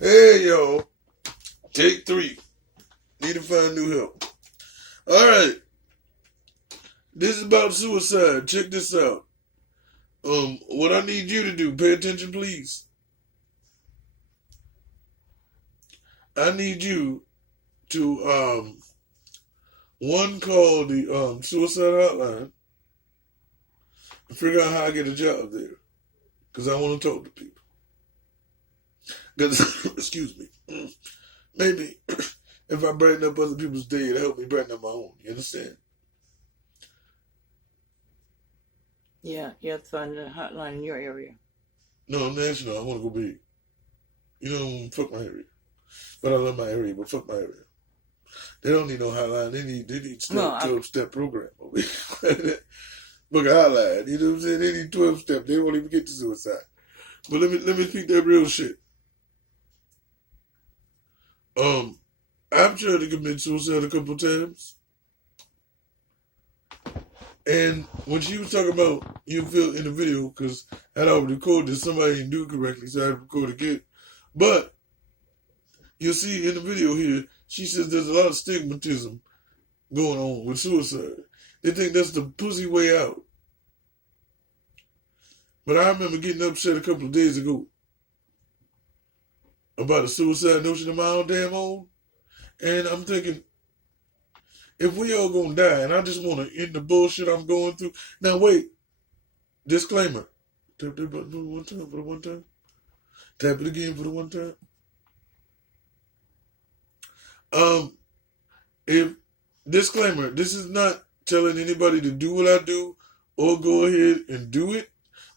Hey, yo. Take 3. Need to find new help. All right. This is about suicide. Check this out. What I need you to do, pay attention, please. I need you to, one, call the suicide hotline and figure out how I get a job there. Because I want to talk to people. Because, excuse me, maybe if I brighten up other people's day, it'll help me brighten up my own. You understand? Yeah, you have to find a hotline in your area. No, I'm national. I want to go big. You know, fuck my area. But I love my area, but fuck my area. They don't need no hotline. They need 12-step program. Book a hotline. You know what I'm saying? They need 12 steps. They won't even get to suicide. But let me speak that real shit. I've tried to commit suicide a couple times. And when she was talking about, you feel in the video, because I'd already recorded, somebody didn't do it correctly, so I had to record again. But you'll see in the video here, she says there's a lot of stigmatism going on with suicide. They think that's the pussy way out. But I remember getting upset a couple of days ago about a suicide notion of my own damn own. And I'm thinking, if we all gonna die, and I just want to end the bullshit I'm going through. Now wait, disclaimer. Tap that button for the one time, for the one time. Tap it again for the one time. If disclaimer, this is not telling anybody to do what I do or go ahead and do it,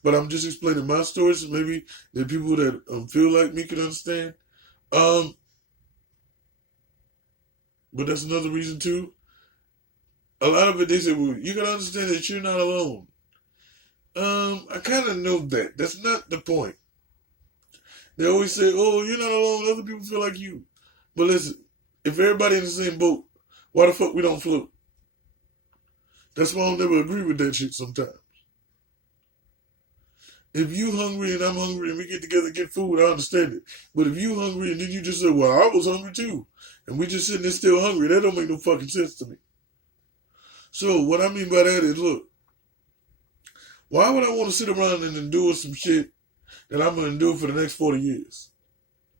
but I'm just explaining my story so maybe the people that feel like me can understand. But that's another reason too. A lot of it, they say, well, you gotta understand that you're not alone. I kind of know that. That's not the point. They always say, oh, you're not alone. Other people feel like you. But listen, if everybody in the same boat, why the fuck we don't float? That's why I'll never agree with that shit sometimes. If you hungry and I'm hungry and we get together and get food, I understand it. But if you hungry and then you just say, well, I was hungry too, and we just sitting there still hungry, that don't make no fucking sense to me. So what I mean by that is, look, why would I want to sit around and endure some shit that I'm going to endure for the next 40 years?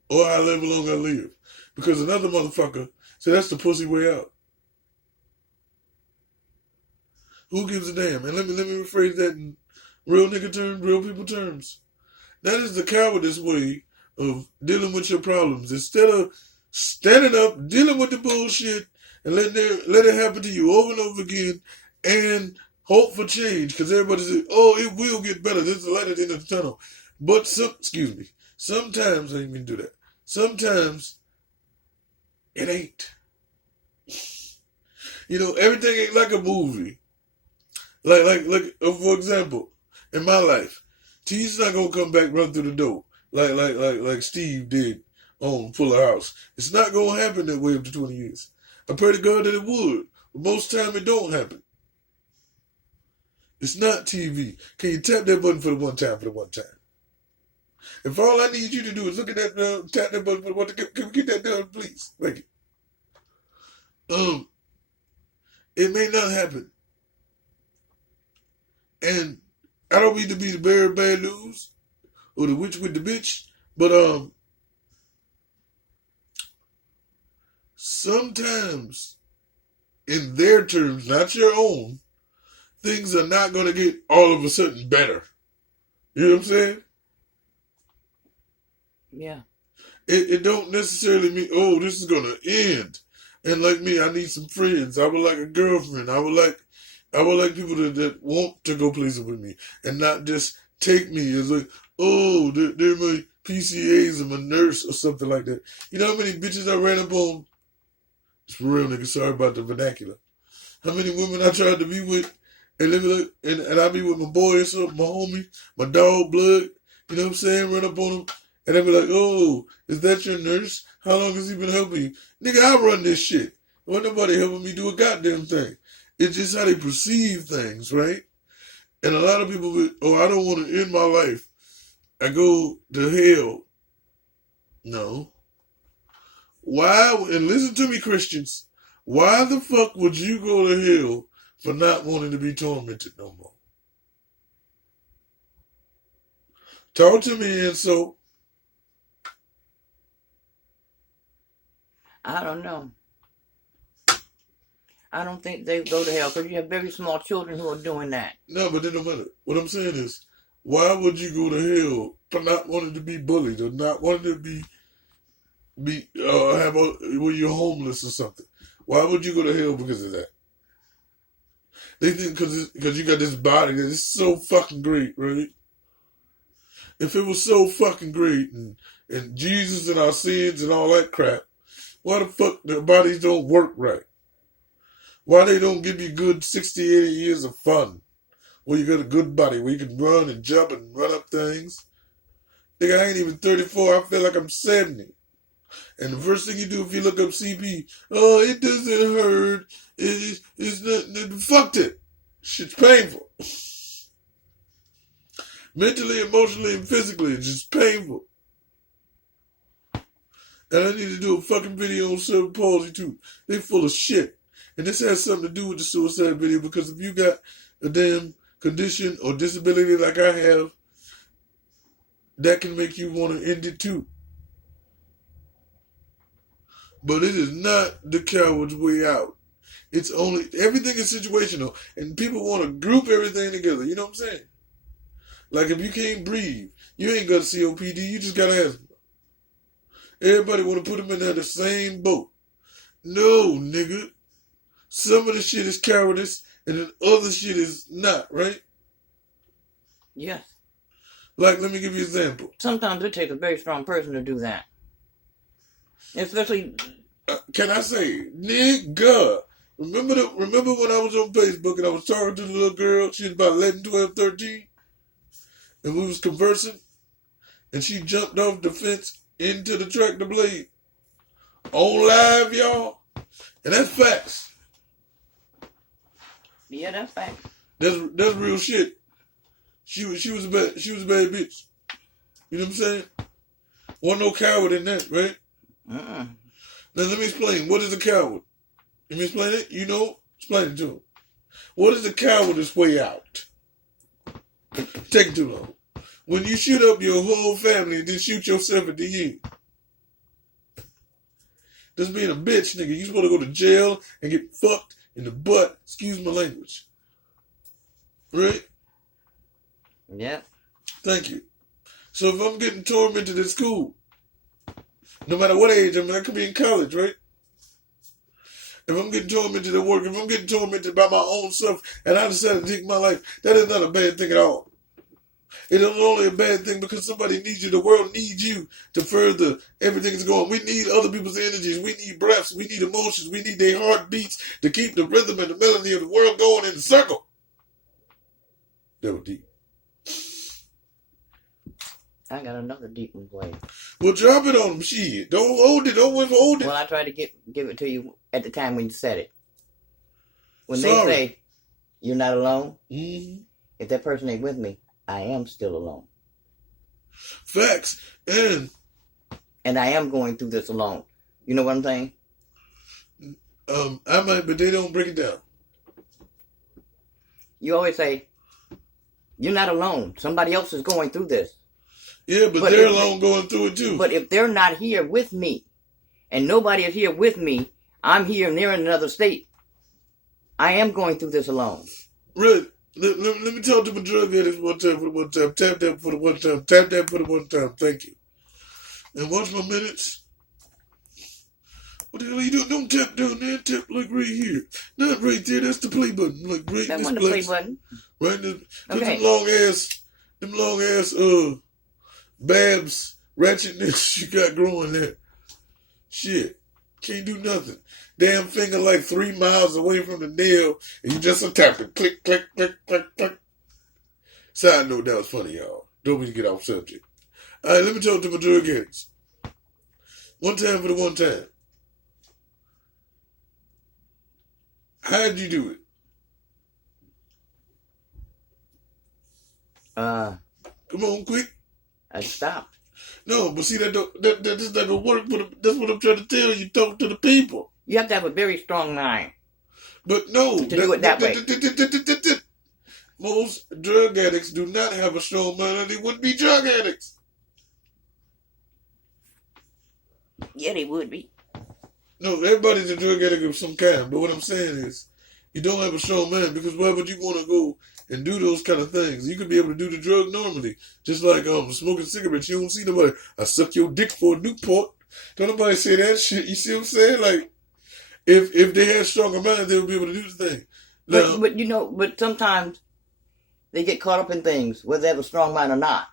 Or however long I live. Because another motherfucker said that's the pussy way out. Who gives a damn? And let me rephrase that in real nigga terms, real people terms. That is the cowardice way of dealing with your problems. Instead of standing up, dealing with the bullshit, and let it happen to you over and over again, and hope for change. Because everybody says, oh, it will get better. There's a light at the end of the tunnel. But sometimes I didn't even do that. Sometimes it ain't. You know, everything ain't like a movie. Like, for example, in my life, T's not gonna come back run through the door like Steve did on Fuller House. It's not gonna happen that way after 20 years. I pray to God that it would, but most time it don't happen. It's not TV. Can you tap that button for the one time? If all I need you to do is look at that, tap that button for the one time, can we get that done, please? Thank you. It may not happen. And I don't mean to be the bearer of bad news or the witch with the bitch, but sometimes in their terms, not your own, things are not going to get all of a sudden better. You know what I'm saying? Yeah. It don't necessarily mean, oh, this is going to end. And like me, I need some friends. I would like a girlfriend. I would like people that want to go places with me and not just take me as like, oh, they're my PCAs or my nurse or something like that. You know how many bitches I ran up on? It's for real, nigga. Sorry about the vernacular. How many women I tried to be with, and they be like, and I be with my boy or something, my homie, my dog blood. You know what I'm saying? Run up on them, and they be like, oh, is that your nurse? How long has he been helping you? Nigga, I run this shit. Wasn't nobody helping me do a goddamn thing. It's just how they perceive things, right? And a lot of people, I don't want to end my life. I go to hell No. Why, and listen to me, Christians, why the fuck would you go to hell for not wanting to be tormented no more? Talk to me, and so. I don't know. I don't think they go to hell because you have very small children who are doing that. No, but it don't matter. What I'm saying is, why would you go to hell for not wanting to be bullied or not wanting to be when you're homeless or something? Why would you go to hell because of that? They think because you got this body that is so fucking great, right? If it was so fucking great and Jesus and our sins and all that crap, why the fuck their bodies don't work right? Why they don't give you good 60, 80 years of fun? Where you got a good body, where you can run and jump and run up things. Nigga, I ain't even 34, I feel like I'm 70. And the first thing you do if you look up CP, oh, it doesn't hurt. It's not, fucked it. Shit's painful. Mentally, emotionally, and physically, it's just painful. And I need to do a fucking video on cerebral palsy too. They full of shit. And this has something to do with the suicide video because if you got a damn condition or disability like I have, that can make you want to end it too. But it is not the coward's way out. It's only, everything is situational. And people want to group everything together. You know what I'm saying? Like if you can't breathe, you ain't got COPD, you just got asthma. Everybody want to put them in there the same boat. No, nigga. Some of the shit is cowardice and then other shit is not, right? Yes. Like, let me give you an example. Sometimes it takes a very strong person to do that. Especially... can I say, nigga, remember when I was on Facebook and I was talking to the little girl, she was about 11, 12, 13, and we was conversing, and she jumped off the fence into the tractor blade. On live, y'all. And that's facts. Yeah, that's facts. That's real shit. She was a bad bitch. You know what I'm saying? Wasn't no coward in that, right? Uh-uh. Now let me explain. What is a coward? Let me explain it. You know? Explain it to him. What is the coward's way out? Take too long. When you shoot up your whole family and then shoot yourself at the end. That's being a bitch, nigga. You supposed to go to jail and get fucked in the butt. Excuse my language. Right? Yep. Thank you. So if I'm getting tormented at school, no matter what age I'm in, I could be in college, right? If I'm getting tormented at work, if I'm getting tormented by my own self, and I decide to take my life, that is not a bad thing at all. It is only a bad thing because somebody needs you. The world needs you to further everything that's going on. We need other people's energies. We need breaths. We need emotions. We need their heartbeats to keep the rhythm and the melody of the world going in the circle. That was deep. I got another deep one for you. Well, drop it on them. Shit. Don't hold it. Don't hold it. Well, I tried to give it to you at the time when you said it. When Sorry. they say, you're not alone, Mm-hmm. if that person ain't with me, I am still alone. Facts. And I am going through this alone. You know what I'm saying? I might, but they don't break it down. You always say, you're not alone. Somebody else is going through this. Yeah, but they're alone going through it too. But if they're not here with me, and nobody is here with me, I'm here and they're in another state, I am going through this alone. Really? Let me talk to my drug addicts one time for the one time. Tap that for the one time. Tap that for the one time. Thank you. And watch my minutes. What the hell are you doing? Don't tap down there. Tap like right here. Not right there. That's the play button. Like right That in this wasn't the play place. button. Right in this. Okay. Them long ass Babs ratchetness you got growing there. Shit. Can't do nothing. Damn finger like 3 miles away from the nail and you just a tapping. Click, click, click, click, click. Side note, that was funny, y'all. Don't mean to get off subject. Alright, let me talk to my drug addicts. One time for the one time. How'd you do it? Come on, quick. I stopped. No, but see that's not gonna work. But that's what I'm trying to tell you. Talk to the people. You have to have a very strong mind But no, to do it that way. Most drug addicts do not have a strong mind, and they wouldn't be drug addicts. Yeah, they would be. No, everybody's a drug addict of some kind. But what I'm saying is, you don't have a strong mind because why would you want to go and do those kind of things? You could be able to do the drug normally, just like smoking cigarettes. You don't see nobody. I suck your dick for a Newport. Don't nobody say that shit. You see what I'm saying? Like, if they had stronger minds, they would be able to do the thing. Now, But sometimes they get caught up in things, whether they have a strong mind or not.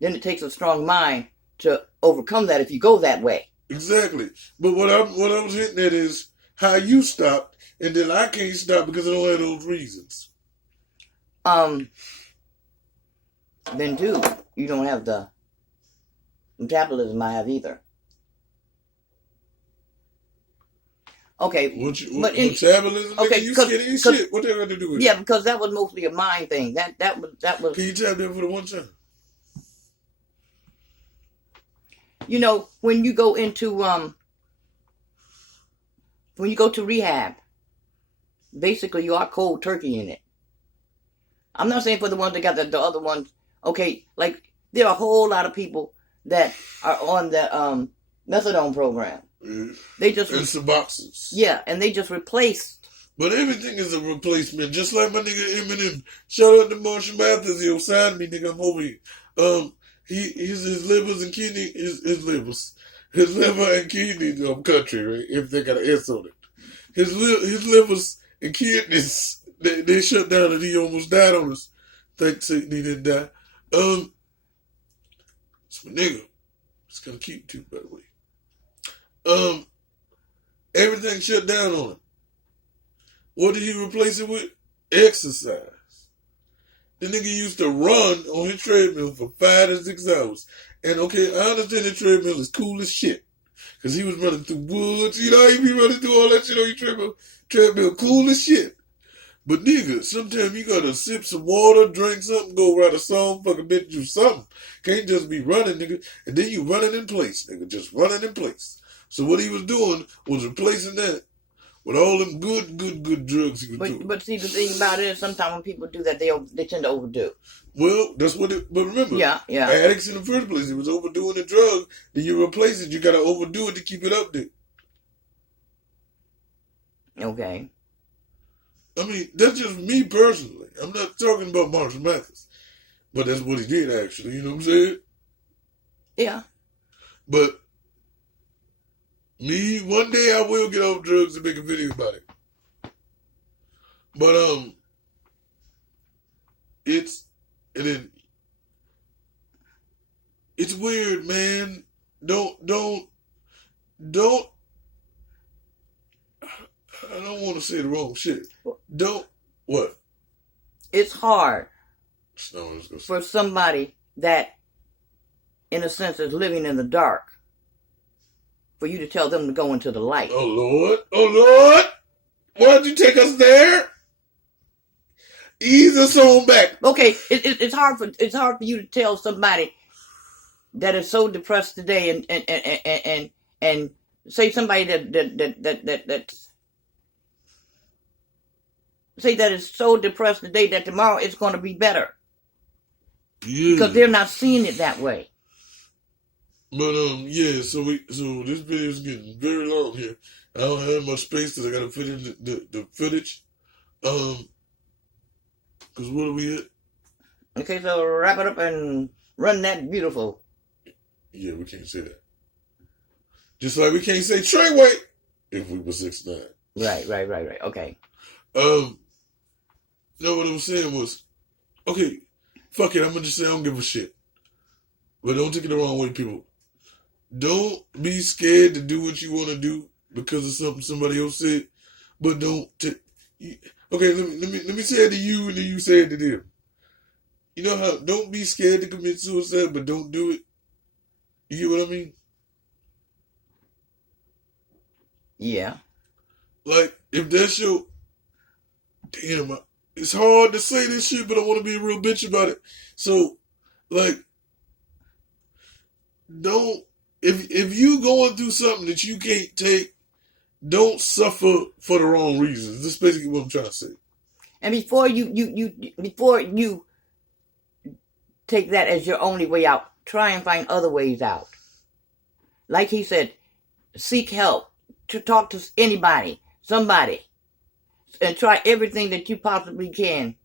Then it takes a strong mind to overcome that if you go that way. exactly. But what I was hitting at is how you stopped, and then I can't stop because I don't have those reasons. Then too, you don't have the metabolism I have either. Okay, Metabolism? Okay, Nigga, you skinny as shit. What they got to do with it? Yeah, because that was mostly a mind thing. That was. Can you tap that for the one time? You know, when you go to rehab, basically you are cold turkey in it. I'm not saying for the ones that got the other ones. Okay, like there are a whole lot of people that are on the methadone program. Yeah. They just and Suboxones. Yeah, and they just replaced. But everything is a replacement. Just like my nigga Eminem. Shout out to Marshall Mathers. He'll sign me, nigga. I'm over here. His livers and kidney, his liver and kidneys country, right? If they got an S on it. His livers and kidneys, they shut down and he almost died on us. Thanks Satan he didn't die. It's my nigga. It's gonna keep too, by the way. Everything shut down on him. What did he replace it with? Exercise. The nigga used to run on his treadmill for 5 to 6 hours. And okay, I understand the treadmill is cool as shit. Cause he was running through woods. You know, he be running through all that shit on your treadmill. Treadmill cool as shit. But nigga, sometimes you gotta sip some water, drink something, go write a song, fucking bitch, do something. Can't just be running, nigga. And then you running in place, nigga. Just running in place. So what he was doing was replacing that with all them good drugs he was doing. But see, the thing about it is sometimes when people do that, they tend to overdo. Well, that's what it, but remember, yeah. addicts in the first place, it was overdoing the drug, then you replace it, you gotta overdo it to keep it up there. Okay. I mean, that's just me personally. I'm not talking about Marshall Mathers. But that's what he did, actually, you know what I'm saying? Yeah. But me, one day I will get off drugs and make a video about it. But, it's weird, man. Don't, I don't want to say the wrong shit. What? It's hard No, for somebody that, in a sense, is living in the dark, for you to tell them to go into the light. Oh, Lord. Why'd you take us there? Ease us on back. Okay, it's hard for you to tell somebody that is so depressed today and say somebody that say that is so depressed today that tomorrow it's going to be better. Yeah. Because they're not seeing it that way. But yeah, so this video is getting very long here. I don't have much space because I gotta fit in the footage. Because what are we at? Okay, so wrap it up and run that beautiful. Yeah, we can't say that. Just like we can't say Treyway if we were 6'9". Right. Okay. No, what I was saying was, okay, fuck it, I'm gonna just say I don't give a shit. But don't take it the wrong way, people. Don't be scared to do what you want to do because of something somebody else said. But don't okay, let me say it to you and then you say it to them. You know how, don't be scared to commit suicide, but don't do it. You get what I mean? Yeah. Like, if that's your... Damn, it's hard to say this shit, but I want to be a real bitch about it. So, like, don't if you going through something that you can't take, don't suffer for the wrong reasons. That's basically what I'm trying to say. And before you take that as your only way out, try and find other ways out. Like he said, seek help, to talk to anybody, somebody, and try everything that you possibly can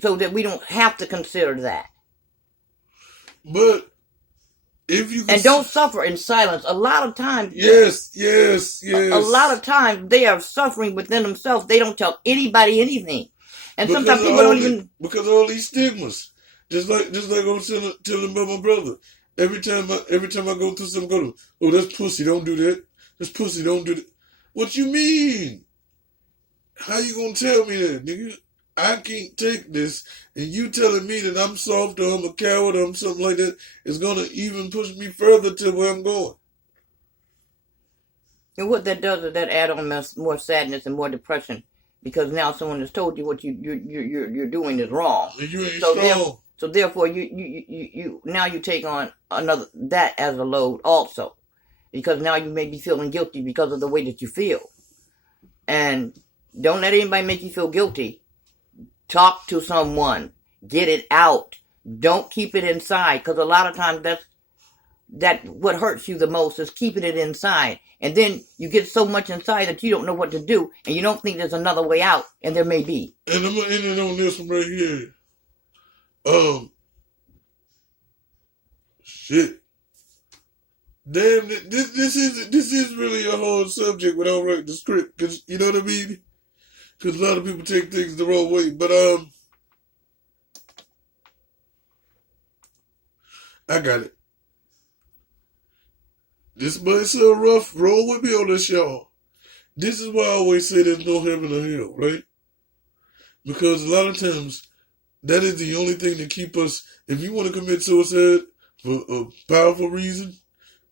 so that we don't have to consider that. But if you and don't suffer in silence. A lot of times, yes. A lot of times they are suffering within themselves. They don't tell anybody anything, and sometimes people don't even because of all these stigmas. Just like I was telling about my brother. Every time I go through something, go, oh, that's pussy. Don't do that. That's pussy. Don't do that. What you mean? How you gonna tell me that, nigga? I can't take this, and you telling me that I'm soft or I'm a coward or I'm something like that is gonna even push me further to where I'm going. And what that does is that add on more sadness and more depression, because now someone has told you what you're doing is wrong. And you ain't strong. So therefore, you now you take on that as a load also, because now you may be feeling guilty because of the way that you feel, and don't let anybody make you feel guilty. Talk to someone, get it out. Don't keep it inside, because a lot of times that what hurts you the most is keeping it inside, and then you get so much inside that you don't know what to do, and you don't think there's another way out, and there may be. And I'm gonna end it on this one right here. Shit. Damn, this is really a whole subject without writing the script, cause you know what I mean. Because a lot of people take things the wrong way, but I got it. This might sound rough. Roll with me on this, y'all. This is why I always say there's no heaven or hell, right? Because a lot of times that is the only thing that keep us. If you want to commit suicide for a powerful reason,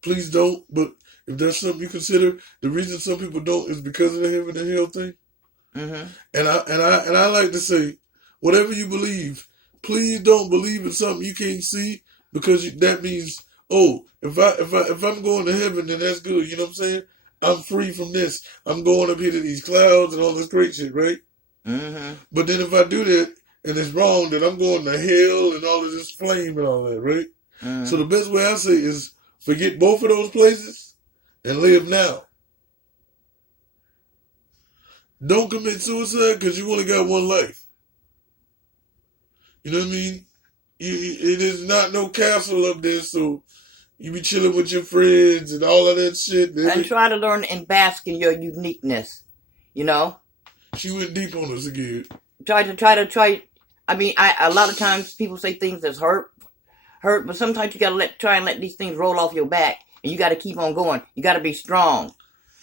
please don't. But if that's something you consider, the reason some people don't is because of the heaven and hell thing. Mm-hmm. And I like to say, whatever you believe, please don't believe in something you can't see, because that means, oh, if I'm going to heaven, then that's good. You know what I'm saying? I'm free from this. I'm going up here to these clouds and all this great shit, right? Mm-hmm. But then if I do that and it's wrong, then I'm going to hell and all of this flame and all that, right? Mm-hmm. So the best way I say is forget both of those places and live now. Don't commit suicide because you only got one life. You know what I mean? It is not no castle up there, so you be chilling with your friends and all of that shit. And try to learn and bask in your uniqueness. You know? She went deep on us again. Try. I mean, a lot of times people say things that's hurt, but sometimes you gotta try and let these things roll off your back, and you gotta keep on going. You gotta be strong,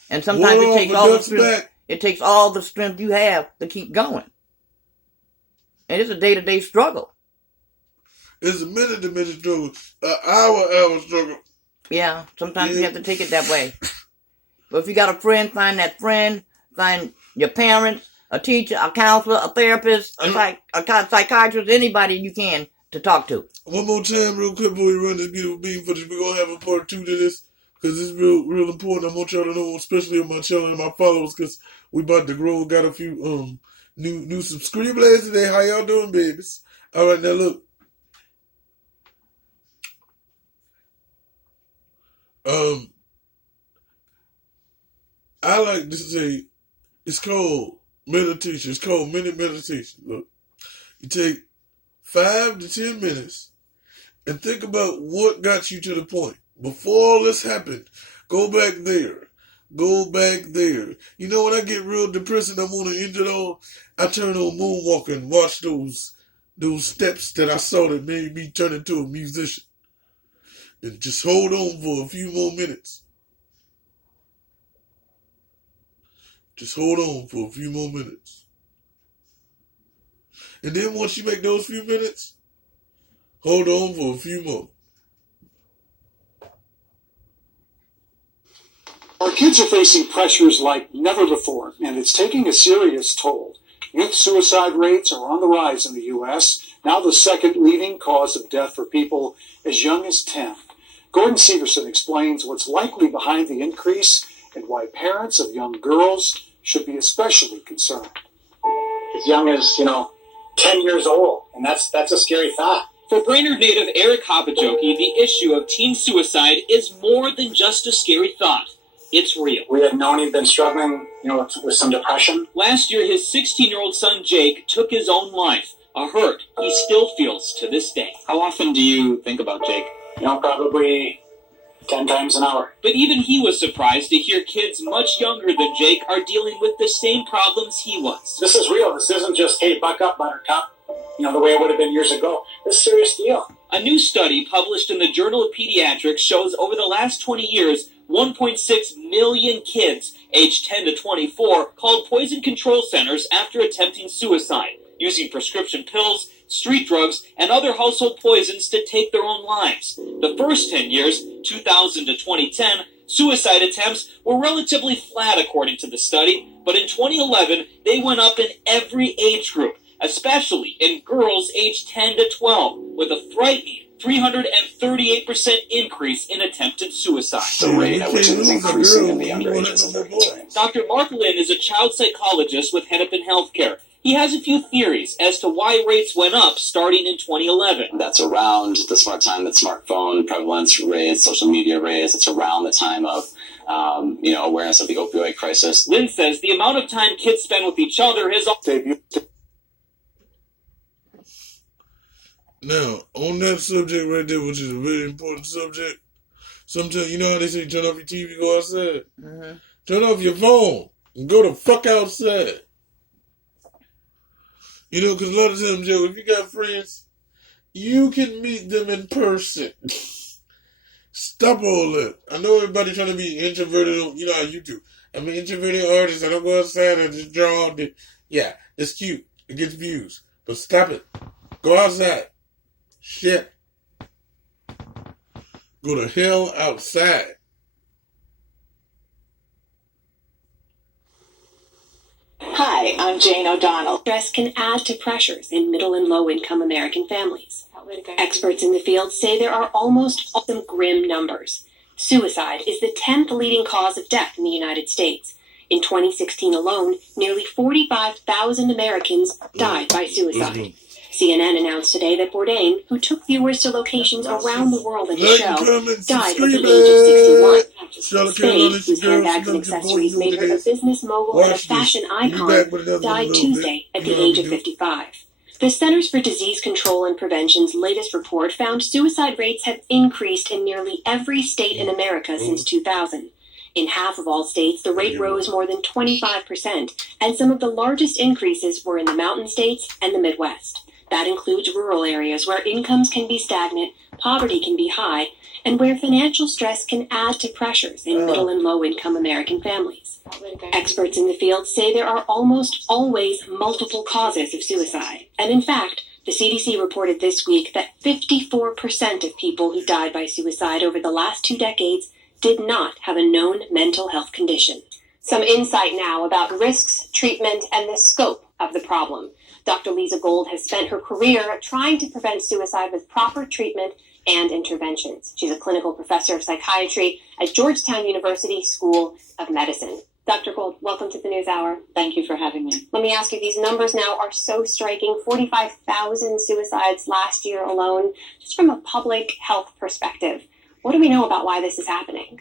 and sometimes it takes all the strength. It takes all the strength you have to keep going, and it's a day-to-day struggle. It's a minute-to-minute struggle, an hour struggle. Yeah, sometimes you have to take it that way. But if you got a friend, find that friend. Find your parents, a teacher, a counselor, a therapist, a psychiatrist, anybody you can to talk to. One more time, real quick, before we run this beautiful beam footage, we're going to have a part 2 to this, because it's real important. I want y'all to know, especially on my channel and my followers, because we about to grow. Got a few new subscribers today. How y'all doing, babies? All right, now look. I like to say, it's called meditation. It's called minute meditation. Look, you take 5 to 10 minutes and think about what got you to the point. Before all this happened, go back there. Go back there. You know, when I get real depressed and I want to end it all, I turn on Moonwalker and watch those steps that I saw that made me turn into a musician. And just hold on for a few more minutes. Just hold on for a few more minutes. And then once you make those few minutes, hold on for a few more. Our kids are facing pressures like never before, and it's taking a serious toll. Youth suicide rates are on the rise in the U.S., now the second leading cause of death for people as young as 10. Gordon Severson explains what's likely behind the increase and why parents of young girls should be especially concerned. As young as, 10 years old, and that's a scary thought. For Brainerd native Eric Hopajoki, the issue of teen suicide is more than just a scary thought. It's real. We had known he'd been struggling, with some depression. Last year, his 16-year-old son Jake took his own life, a hurt he still feels to this day. How often do you think about Jake? Probably 10 times an hour. But even he was surprised to hear kids much younger than Jake are dealing with the same problems he was. This is real. This isn't just, hey, buck up, buttercup, the way it would have been years ago. This is a serious deal. A new study published in the Journal of Pediatrics shows over the last 20 years, 1.6 million kids aged 10 to 24 called poison control centers after attempting suicide, using prescription pills, street drugs, and other household poisons to take their own lives. The first 10 years, 2000 to 2010, suicide attempts were relatively flat according to the study, but in 2011, they went up in every age group, especially in girls aged 10 to 12, with a frightening 338% increase in attempted suicide. The rate at which it is increasing in the younger ages. Dr. Mark Lynn is a child psychologist with Hennepin Healthcare. He has a few theories as to why rates went up starting in 2011. That's around the smartphone prevalence raised, social media raised. It's around the time of, awareness of the opioid crisis. Lynn says the amount of time kids spend with each other has... Now, on that subject right there, which is a very important subject, sometimes, you know how they say turn off your TV, go outside? Mm-hmm. Turn off your phone and go the fuck outside. Because a lot of times, Joe, if you got friends, you can meet them in person. Stop all that. I know everybody trying to be introverted on, how you do. I'm an introverted artist. I don't go outside. I just draw all day. Yeah, it's cute. It gets views. But stop it. Go outside. Shit. Go to hell outside. Hi, I'm Jane O'Donnell. Stress can add to pressures in middle and low-income American families. Experts in the field say there are almost some grim numbers. Suicide is the 10th leading cause of death in the United States. In 2016 alone, nearly 45,000 Americans died by suicide. CNN announced today that Bourdain, who took viewers to locations around the world in the show, died at the age of 61. Spade, whose handbags and accessories made her a business mogul and a fashion icon, died Tuesday at the age of 55. The Centers for Disease Control and Prevention's latest report found suicide rates have increased in nearly every state in America since 2000. In half of all states, the rate rose more than 25%, and some of the largest increases were in the mountain states and the Midwest. That includes rural areas where incomes can be stagnant, poverty can be high, and where financial stress can add to pressures in middle and low-income American families. Experts in the field say there are almost always multiple causes of suicide. And in fact, the CDC reported this week that 54% of people who died by suicide over the last 2 decades did not have a known mental health condition. Some insight now about risks, treatment, and the scope of the problem. Dr. Lisa Gold has spent her career trying to prevent suicide with proper treatment and interventions. She's a clinical professor of psychiatry at Georgetown University School of Medicine. Dr. Gold, welcome to the NewsHour. Thank you for having me. Let me ask you, these numbers now are so striking, 45,000 suicides last year alone. Just from a public health perspective, what do we know about why this is happening?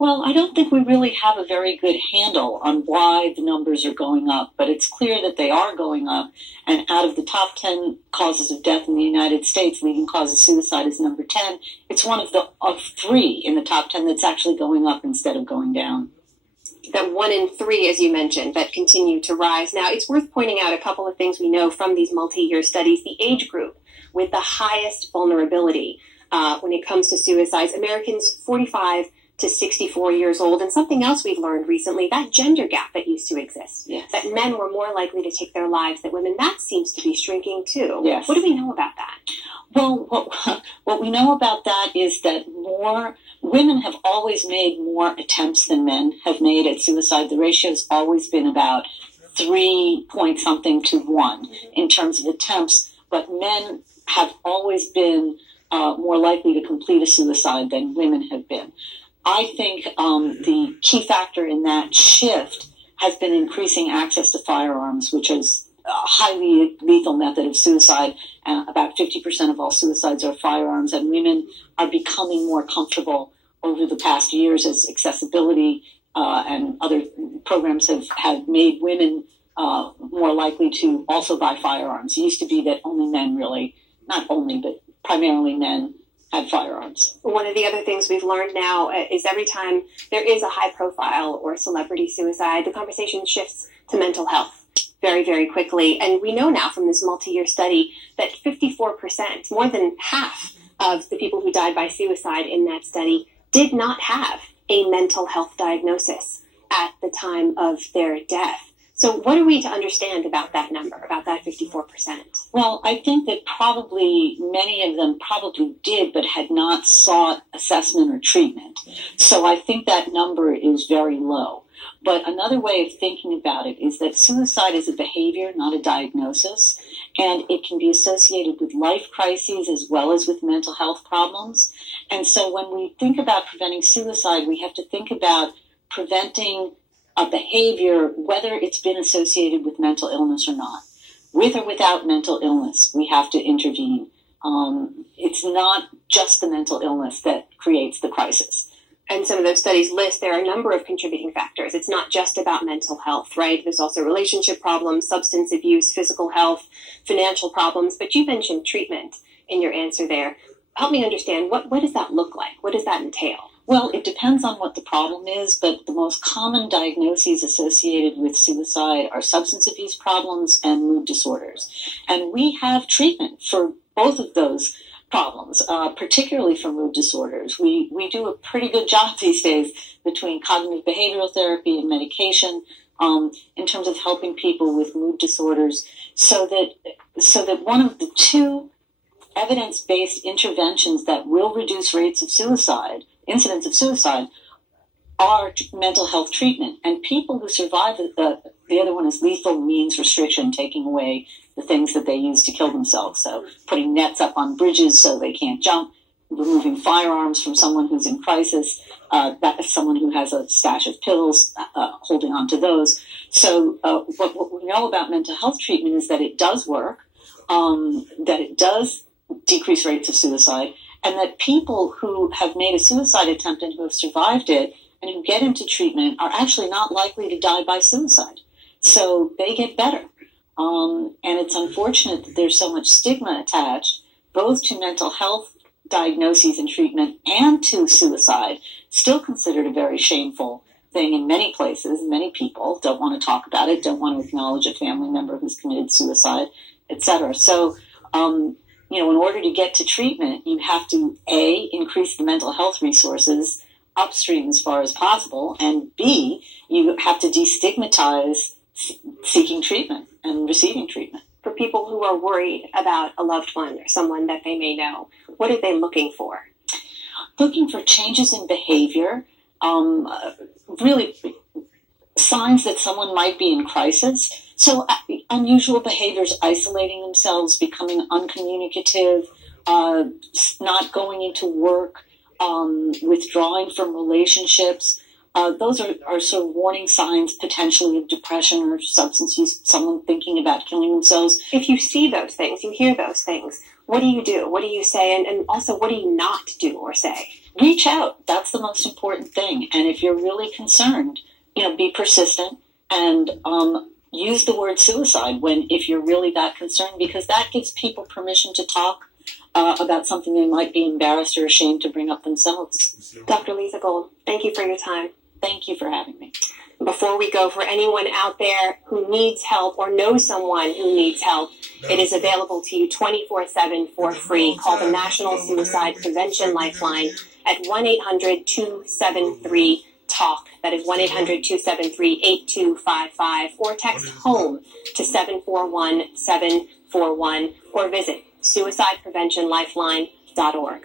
Well, I don't think we really have a very good handle on why the numbers are going up, but it's clear that they are going up. And out of the top 10 causes of death in the United States, leading cause of suicide is number 10. It's one of 3 in the top 10 that's actually going up instead of going down. That 1 in 3, as you mentioned, that continue to rise. Now, it's worth pointing out a couple of things we know from these multi-year studies. The age group with the highest vulnerability when it comes to suicides, Americans 45 to 64 years old. And something else we've learned recently, that gender gap that used to exist, yes, that men were more likely to take their lives than women, that seems to be shrinking too. Yes. What do we know about that? Well, what we know about that is that women have always made more attempts than men have made at suicide. The ratio's always been about 3 point something to 1 in terms of attempts, but men have always been more likely to complete a suicide than women have been. I think the key factor in that shift has been increasing access to firearms, which is a highly lethal method of suicide. About 50% of all suicides are firearms, and women are becoming more comfortable over the past years as accessibility and other programs have made women more likely to also buy firearms. It used to be that only men really, not only, but primarily men had firearms. One of the other things we've learned now is every time there is a high profile or celebrity suicide, the conversation shifts to mental health very, very quickly. And we know now from this multi-year study that 54%, more than half of the people who died by suicide in that study, did not have a mental health diagnosis at the time of their death. So what are we to understand about that number, about that 54%? Well, I think that probably many of them probably did, but had not sought assessment or treatment. So I think that number is very low. But another way of thinking about it is that suicide is a behavior, not a diagnosis, and it can be associated with life crises as well as with mental health problems. And so when we think about preventing suicide, we have to think about preventing a behavior, whether it's been associated with mental illness or not. With or without mental illness, we have to intervene. It's not just the mental illness that creates the crisis. And some of those studies list there are a number of contributing factors. It's not just about mental health, right? There's also relationship problems, substance abuse, physical health, financial problems. But you mentioned treatment in your answer there. Help me understand, what does that look like? What does that entail? Well, it depends on what the problem is, but the most common diagnoses associated with suicide are substance abuse problems and mood disorders. And we have treatment for both of those problems, particularly for mood disorders. We do a pretty good job these days between cognitive behavioral therapy and medication in terms of helping people with mood disorders so that one of the two evidence-based interventions that will reduce rates of suicide, incidents of suicide, are mental health treatment. And people who survive the other one is lethal means restriction, taking away the things that they use to kill themselves. So putting nets up on bridges so they can't jump, removing firearms from someone who's in crisis, someone who has a stash of pills, holding on to those. So what we know about mental health treatment is that it does work, that it does decrease rates of suicide, and that people who have made a suicide attempt and who have survived it and who get into treatment are actually not likely to die by suicide. So they get better. And it's unfortunate that there's so much stigma attached, both to mental health diagnoses and treatment and to suicide, still considered a very shameful thing in many places. Many people don't want to talk about it, don't want to acknowledge a family member who's committed suicide, etc. So, in order to get to treatment, you have to, A, increase the mental health resources upstream as far as possible, and B, you have to destigmatize seeking treatment and receiving treatment. For people who are worried about a loved one or someone that they may know, what are they looking for? Looking for changes in behavior, really signs that someone might be in crisis. So unusual behaviors, isolating themselves, becoming uncommunicative, not going into work, withdrawing from relationships. Those are sort of warning signs potentially of depression or substance use, someone thinking about killing themselves. If you see those things, you hear those things, what do you do? What do you say? And also, what do you not do or say? Reach out. That's the most important thing. And if you're really concerned, be persistent and use the word suicide if you're really that concerned, because that gives people permission to talk about something they might be embarrassed or ashamed to bring up themselves. Dr. Lisa Gold, thank you for your time. Thank you for having me. Before we go, for anyone out there who needs help or knows someone who needs help, it is available to you 24/7 for free. Call the National Suicide Prevention Lifeline at 1-800-273-TALK. That is 1-800-273-8255. Or text HOME to 741-741. Or visit suicidepreventionlifeline.org.